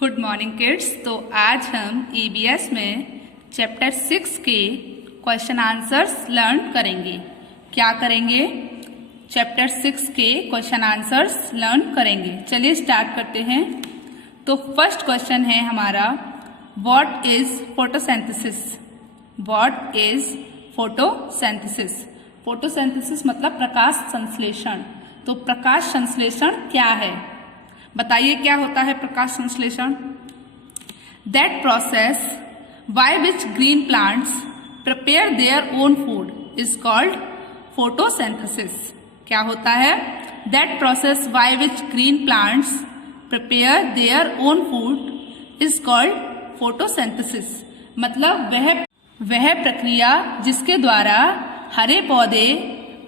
Good morning kids. तो आज हम ईबीएस में चैप्टर 6 के क्वेश्चन आंसर्स लर्न करेंगे। क्या करेंगे? चैप्टर 6 के क्वेश्चन आंसर्स लर्न करेंगे। चलिए स्टार्ट करते हैं। तो फर्स्ट क्वेश्चन है हमारा, what is photosynthesis? What is photosynthesis? Photosynthesis मतलब प्रकाश संश्लेषण। तो प्रकाश संश्लेषण क्या है? बताइए क्या होता है प्रकाश संश्लेषण? That process by which green plants prepare their own food is called photosynthesis. क्या होता है? That process by which green plants prepare their own food is called photosynthesis. मतलब वह प्रक्रिया जिसके द्वारा हरे पौधे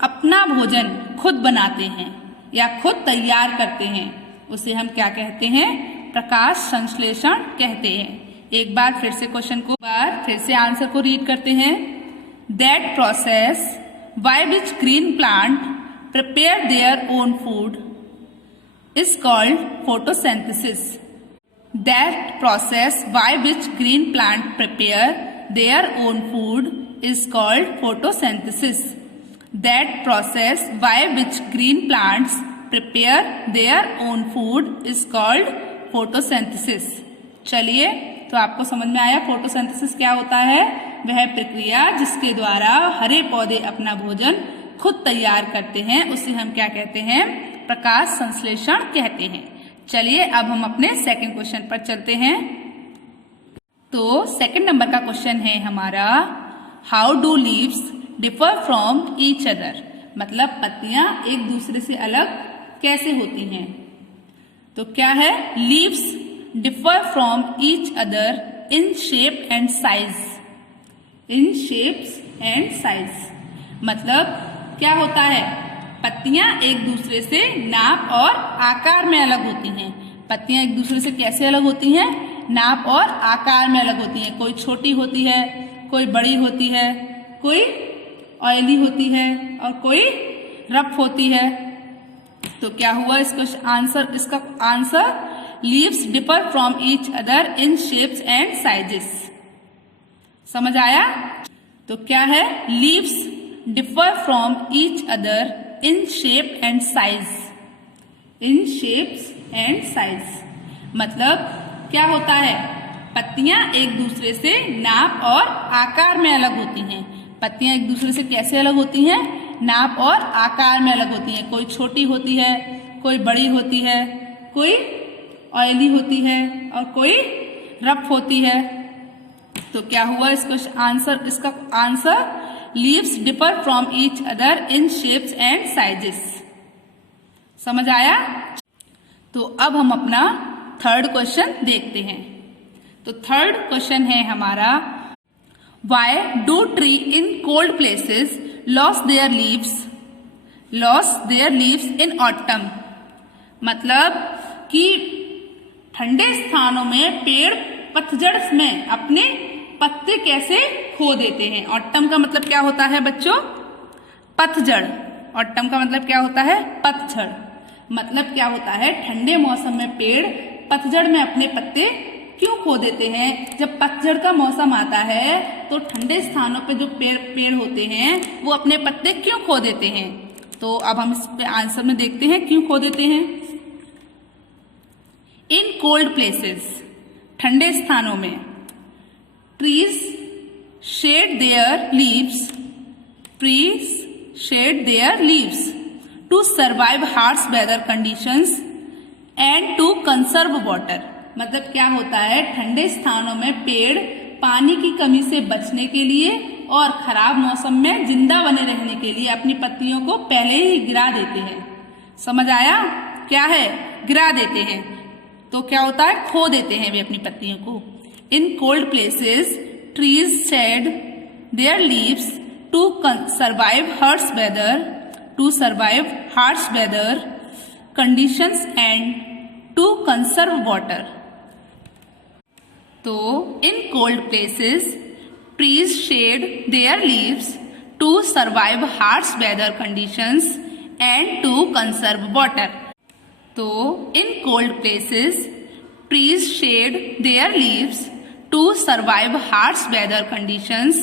अपना भोजन खुद बनाते हैं या खुद तैयार करते हैं, उसे हम क्या कहते हैं? प्रकाश संश्लेषण कहते हैं। एक बार फिर से क्वेश्चन को फिर से आंसर को रीड करते हैं। That process by which green plant prepare their own food is called photosynthesis. That process by which green plant prepare their own food is called photosynthesis. That process by which green plants prepare their own food is called photosynthesis। चलिए, तो आपको समझ में आया photosynthesis क्या होता है? वह प्रक्रिया जिसके द्वारा हरे पौधे अपना भोजन खुद तैयार करते हैं, उसे हम क्या कहते हैं? प्रकाश संश्लेषण कहते हैं। चलिए अब हम अपने सेकंड क्वेश्चन पर चलते हैं। तो सेकंड नंबर का क्वेश्चन है हमारा, how do leaves differ from each other? मतलब पत्तियां एक दूसरे से अलग कैसे होती हैं? तो क्या है? Leaves differ from each other in shape and size. In shapes and size मतलब क्या होता है? पत्तियां एक दूसरे से नाप और आकार में अलग होती हैं। पत्तियां एक दूसरे से कैसे अलग होती हैं? नाप और आकार में अलग होती हैं। कोई छोटी होती है, कोई बड़ी होती है, कोई ऑयली होती है और कोई रफ होती है। तो क्या हुआ इसका answer? Leaves differ from each other in shapes and sizes. समझ आया? तो क्या है? Leaves differ from each other in shape and size. In shapes and size मतलब क्या होता है? पत्तियां एक दूसरे से नाप और आकार में अलग होती हैं। पत्तियां एक दूसरे से कैसे अलग होती हैं? नाप और आकार में अलग होती हैं। कोई छोटी होती है, कोई बड़ी होती है, कोई ऑयली होती है और कोई रफ होती है। तो क्या हुआ इसका answer? Leaves differ from each other in shapes and sizes. समझ आया? तो अब हम अपना थर्ड क्वेश्चन देखते हैं। तो थर्ड क्वेश्चन है हमारा, Why do tree in cold places lose their leaves in autumn? मतलब कि ठंडे स्थानों में पेड़ पतझड़ में अपने पत्ते कैसे खो देते हैं? ऑटम का मतलब क्या होता है बच्चों? पतझड़। ऑटम का मतलब क्या होता है? पतझड़। मतलब क्या होता है? ठंडे मौसम में पेड़ पतझड़ में अपने पत्ते क्यों खो देते हैं? जब पतझड़ का मौसम आता है तो ठंडे स्थानों पे जो पेड़ होते हैं वो अपने पत्ते क्यों खो देते हैं? तो अब हम इस पे आंसर में देखते हैं क्यों खो देते हैं। इन कोल्ड प्लेसेस ठंडे स्थानों में, trees shed their leaves to survive harsh weather conditions and to conserve water. मतलब क्या होता है? ठंडे स्थानों में पेड़ पानी की कमी से बचने के लिए और खराब मौसम में जिंदा बने रहने के लिए अपनी पत्तियों को पहले ही गिरा देते हैं। समझ आया? क्या है? गिरा देते हैं। तो क्या होता है? खो देते हैं वे अपनी पत्तियों को। In cold places trees shed their leaves to survive harsh weather conditions and to conserve water. तो in cold places trees shed their leaves to survive harsh weather conditions and to conserve water. तो in cold places trees shed their leaves to survive harsh weather conditions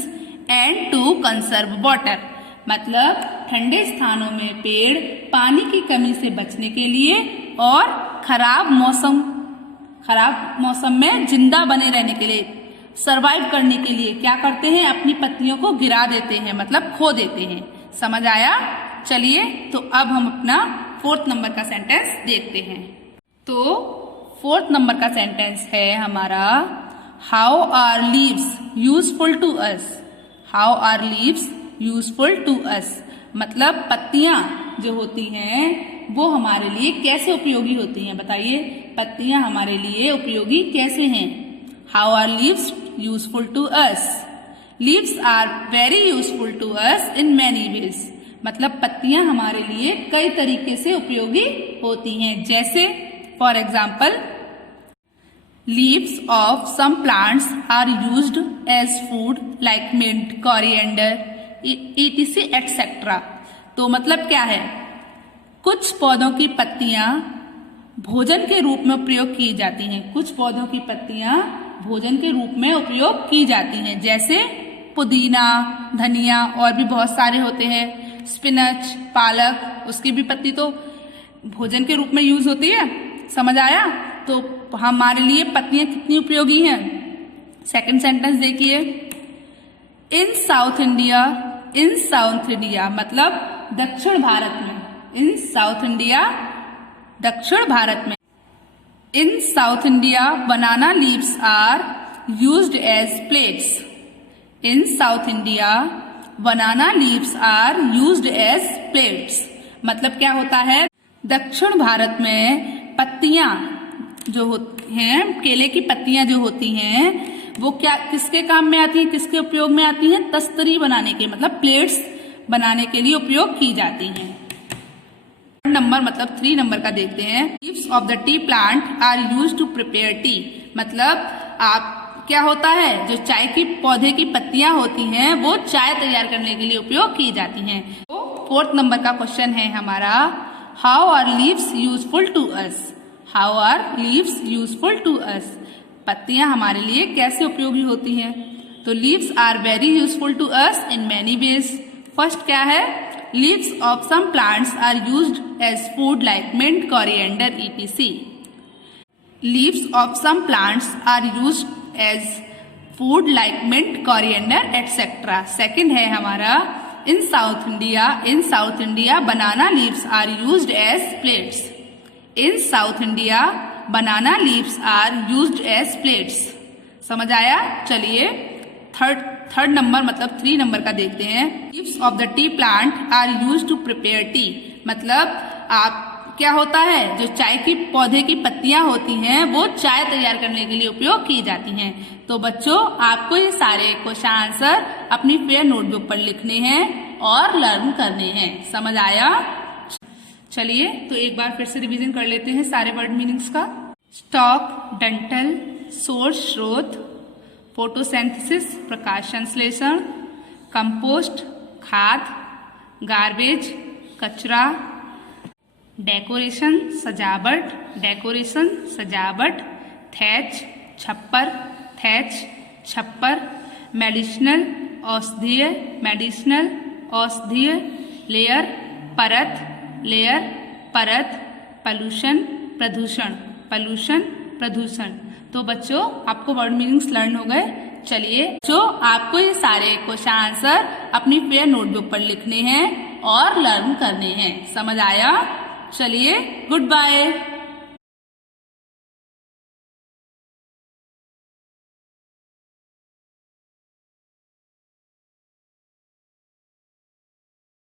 and to conserve water. मतलब ठंडे स्थानों में पेड़ पानी की कमी से बचने के लिए और खराब मौसम में जिंदा बने रहने के लिए, सरवाइव करने के लिए क्या करते हैं, अपनी पत्तियों को गिरा देते हैं, मतलब खो देते हैं। समझ आया? चलिए तो अब हम अपना 4th नंबर का सेंटेंस देखते हैं। तो 4th नंबर का सेंटेंस है हमारा, how are leaves useful to us. How are leaves useful to us, मतलब पत्तियां जो होती हैं वो हमारे लिए कैसे उपयोगी होती हैं। बताइए, पत्तियां हमारे लिए उपयोगी कैसे हैं। How are leaves useful to us. Leaves are very useful to us in many ways, मतलब पत्तियां हमारे लिए कई तरीके से उपयोगी होती हैं। जैसे for example, leaves of some plants are used as food like mint, coriander, etc etcetera. तो मतलब क्या है, कुछ पौधों की पत्तियां भोजन के रूप में प्रयोग की जाती हैं। कुछ पौधों की पत्तियां भोजन के रूप में उपयोग की जाती हैं, जैसे पुदीना, धनिया और भी बहुत सारे होते हैं। स्पिनच, पालक, उसकी भी पत्ती तो भोजन के रूप में यूज होती है। समझ आया? तो हमारे लिए पत्तियां कितनी उपयोगी हैं। सेकंड सेंटेंस देखिए, इन साउथ इंडिया मतलब दक्षिण भारत में। इन साउथ इंडिया, दक्षिण भारत में। In South India banana leaves are used as plates. In South India banana leaves are used as plates, मतलब क्या होता है, दक्षिण भारत में पत्तियां जो होती हैं, केले की पत्तियां जो होती हैं, वो क्या किसके काम में आती हैं, किसके उपयोग में आती हैं, तस्तरी बनाने के, मतलब प्लेट्स बनाने के लिए उपयोग की जाती हैं। नंबर मतलब 3 नंबर का देखते हैं। Leaves of the tea plant are used to prepare tea, मतलब आप क्या होता है, जो चाय की पौधे की पत्तियां होती हैं वो चाय तैयार करने के लिए उपयोग की जाती हैं। तो 4th नंबर का क्वेश्चन है हमारा, how are leaves useful to us. How are leaves useful to us, पत्तियां हमारे लिए कैसे उपयोगी होती हैं। तो leaves are very useful to us in many ways. First क्या है, leaves of some plants are used as food like mint, coriander, etc. Leaves of some plants are used as food like mint, coriander, etcetera. Second है हमारा, in South India banana leaves are used as plates. In South India banana leaves are used as plates. समझ आया? चलिए third number मतलब 3 number का देखते हैं। Leaves of the tea plant are used to prepare tea, मतलब आप क्या होता है, जो चाय की पौधे की पत्तियां होती हैं वो चाय तैयार करने के लिए उपयोग की जाती हैं। तो बच्चों, आपको ये सारे क्वेश्चन आंसर अपनी फेयर नोटबुक पर लिखने हैं और लर्न करने हैं। समझ आया? चलिए तो एक बार फिर से रिवीजन कर लेते हैं सारे वर्ड मीनिंग्स का। स्टॉक, डंठल, सोर्स, स्रोत, फोटोसिंथेसिस, प्रकाश संश्लेषण, कंपोस्ट, खाद, गार्बेज, कचरा, डेकोरेशन, सजावट, थैच, छप्पर, मेडिसिनल, औषधीय, लेयर, परत, प्रदूषण। तो बच्चों, आपको वर्ड मीनिंग्स लर्न हो गए। चलिए जो आपको ये सारे क्वेश्चन आंसर अपनी फेयर नोटबुक पर लिखने हैं और लर्न करने हैं। समझ आया? चलिए, गुड बाय।